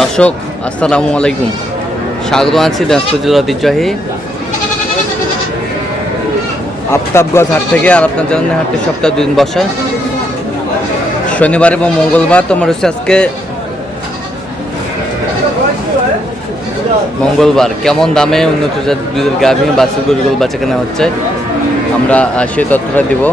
দর্শক আসসালামু আলাইকুম, স্বাগত আছি দিনাজপুর জেলার ঐতিহ্যবাহী আফতাবগঞ্জ হাট থেকে। আর আপনার জানেন হাটটি সপ্তাহে 2 দিন বসে, শনিবার এবং মঙ্গলবার। তোমার হচ্ছে আজকে মঙ্গলবার। কেমন দামে উন্নত জাতের দুধের গাভী বাছুর গরুগুলো বেচাকেনা হচ্ছে আমরা সেই তথ্যটা দিব।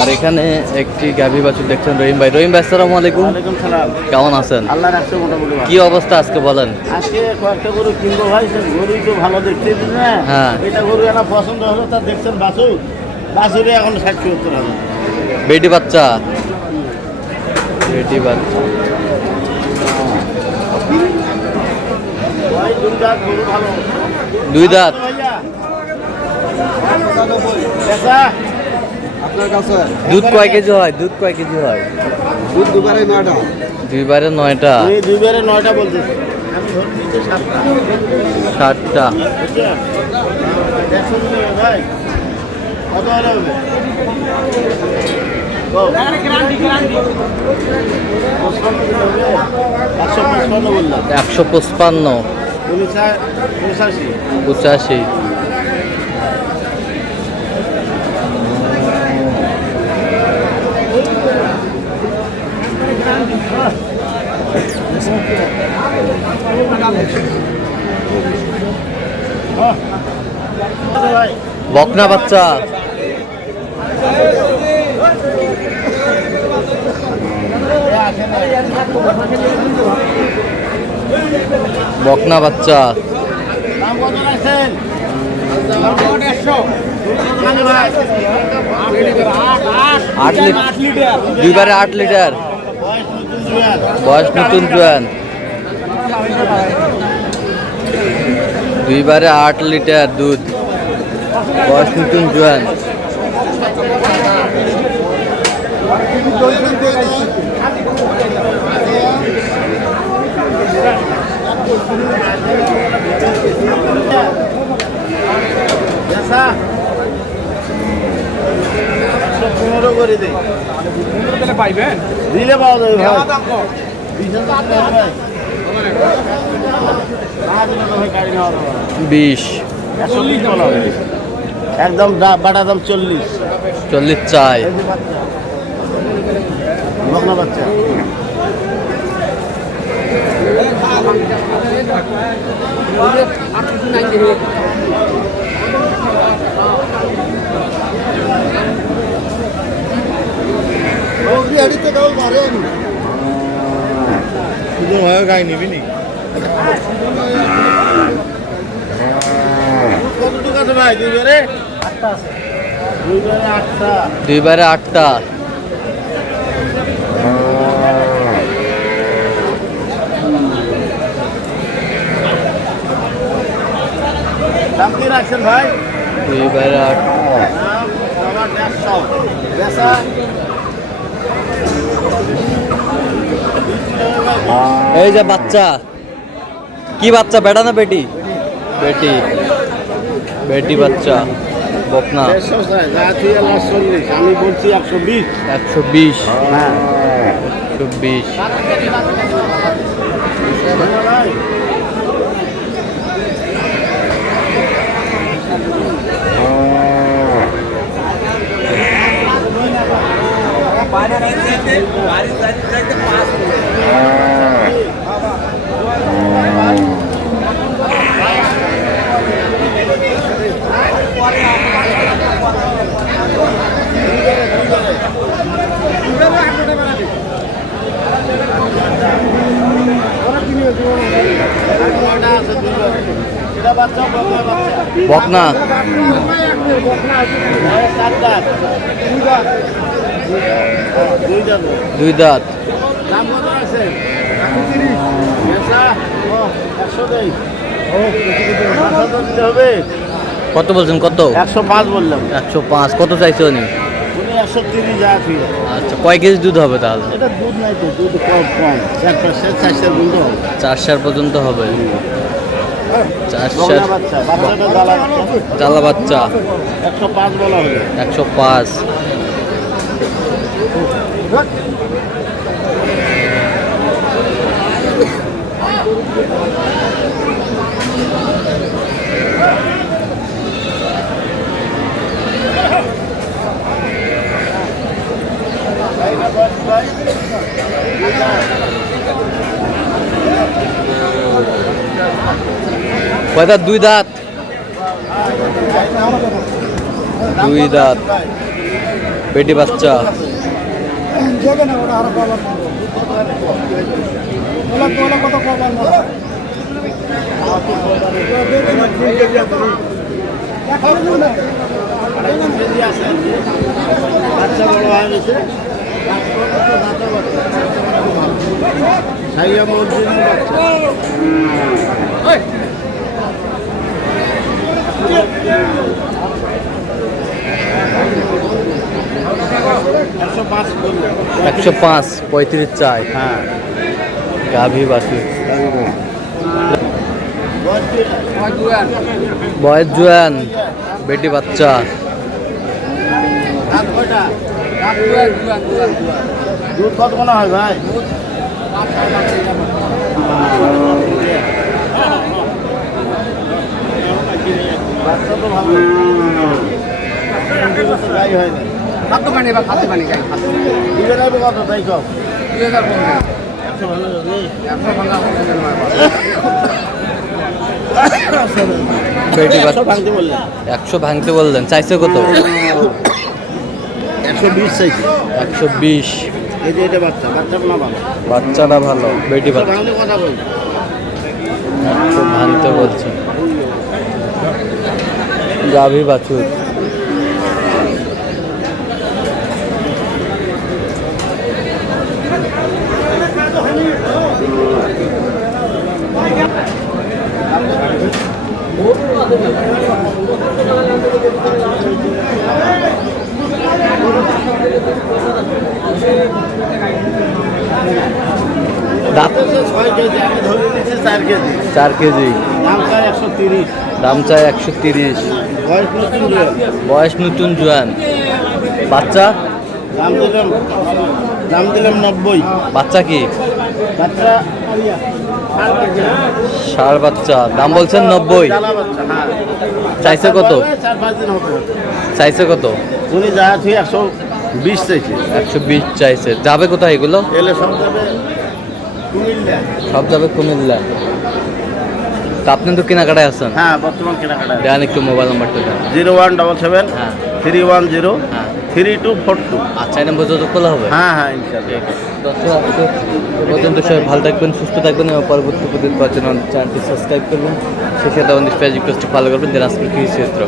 আর এখানে একটি গাভী বাছুর দেখছেন রহিম ভাই। রহিম ভাই আসসালামু আলাইকুম। ওয়ালাইকুম সালাম। কেমন আছেন? আল্লাহ রাখছে মোটামুটি ভালো। কি অবস্থা আজকে বলেন? আজকে কয়েকটা গরু কিনবো ভাই, সে গরুই তো ভালো দেখতে না। হ্যাঁ। এটা গরু একটা পছন্দ হলো, তা দেখছেন বাছুর, বাছুরে এখন 60-70 হবে। বেটি বাচ্চা, বেটি বাচ্চা। ভাই দুই দাঁত গরু ভালো। 2 দাঁত। ভাইয়া বেচা আপনার কাছে দুধ কয় কেজি হয়? দুধ কয় কেজি হয়? দুধ দুবারে 9টা। 2বারে 9টা। এই দুইবারে 9টা বলতেছি, আমি ধরে নিচ্ছি 7টা। 7টা। বুঝছেন? 150 দিলে হবে ভাই, কত হলে হবে? বল। 55 দিলে হবে? 155 বললাম। 155, 85। 85। ভাই বকনা বাচ্চা, বকনা বাচ্চা। দাম কত রাখছেন? 8 লিটার। 2বারে 8 লিটার। বয়স নতুন জোয়ান। 2বারে 8 লিটার দুধ, বয়স নতুন জোয়ান। করে দেয় দিলে পাওয়া যাবে ভাই। 20, একদম বাটা দাম 40। 40 চাই। বকনা বাচ্চা গাড়িতে কেবল মারেন। শুধু হয়ে গাই নিবি নি? কতটুকু আছে ভাই? দুইবারে 8টা আছে। দুইবারে 8টা। 2বারে 8টা। দাম কি রাখছেন ভাই? 2বারে 8। দাম আমার 150। বেচা এই যে বাচ্চা, কি বাচ্চা? বেটা না বেটি? বেটি, বেটি বাচ্চা বকনা। 150 চাই, যা তুই 40, আমি বলছি 120। 120, হ্যাঁ 120। বকনা 2 দাঁত। কত বলছেন? কত? 105 বললাম। 105। কত চাইছে উনি? উনি 130 যা ফিরে। আচ্ছা, কয় কেজি দুধ হবে তাহলে? এটা দুধ নাই তো, দুধ কম কম 4 পয়সা 4 পর্যন্ত হবে। 4 পর্যন্ত হবে। চারশো বাচ্চা বাচ্চাটা জ্বালা বাচ্চা জ্বালা বাচ্চা 105 বলা হবে 105। কয় দাঁত? দুই দাঁত। দুই দাঁত বেটি বাচ্চা। বাচ্চা বড় হয়ে গেছে সাইয়া মসজিদ বাচ্চা 105 35 চাই। হ্যাঁ গাভী বাছুর বয়স জুয়ান বেটি বাচ্চা। দুধ কত মনে হয় ভাই? বাচ্চা তো ভালো গাই হয় না। খাদ্য পানি বা খাদ্য পানি খাই দিবে না কত তাই সব 2015 বেটি একশো বাচ্চা ভাঙতে বললেন 100 ভাঙতে বললেন। চাইছে কত? 120 চাইছি 120। এই যে এটা বাচ্চা বাচ্চাটা না ভালো বাচ্চাটা ভালো বেটি বাচ্চা। ভাঙলে কথা বলছি 100 ভাঙতে বলছে। গাভী বাছুর দাঁত 6 কেজি আমি ধরে নিচ্ছি 4 কেজি 4 কেজি। দাম চাই 130 দাম চাই 130। বয়স নতুন জোয়ান। বয়স নতুন জোয়ান। বাচ্চা দাম দিলাম 90 বাচ্চা কি? বাচ্চা ষাঁড় বাচ্চা। দাম বলছেন 90। জ্বালা বাচ্চা হ্যাঁ চাইছে কত? 4-5 দিন হবে চাইছে কত? উনি যা আছে 120 চাইছে 120 চাইছে। যাবে কোথায় এগুলো? এলে সব যাবে কুমিল্লা। সব যাবে কুমিল্লা। তা আপনি তো কেনাকাটায় আছেন। হ্যাঁ বর্তমান কেনাকাটা দেন একটু মোবাইল নাম্বারটা দেন। 0177 হ্যাঁ 310 হ্যাঁ 3242। আচ্ছা এই নাম্বার যোগাযোগ করলে হবে। হ্যাঁ হ্যাঁ ইনশাআল্লাহ। দর্শক আজকে এ পর্যন্ত সবাই ভালো থাকবেন, সুস্থ থাকবেন এবং পরবর্তী প্রতিদিন পাওয়ার জন্য চ্যানেলটি সাবস্ক্রাইব করবেন। সেই সাথে আমাদের ফেসবুক পেজটি ফলো করবেন। দিনাজপুর কৃষি ক্ষেত্র।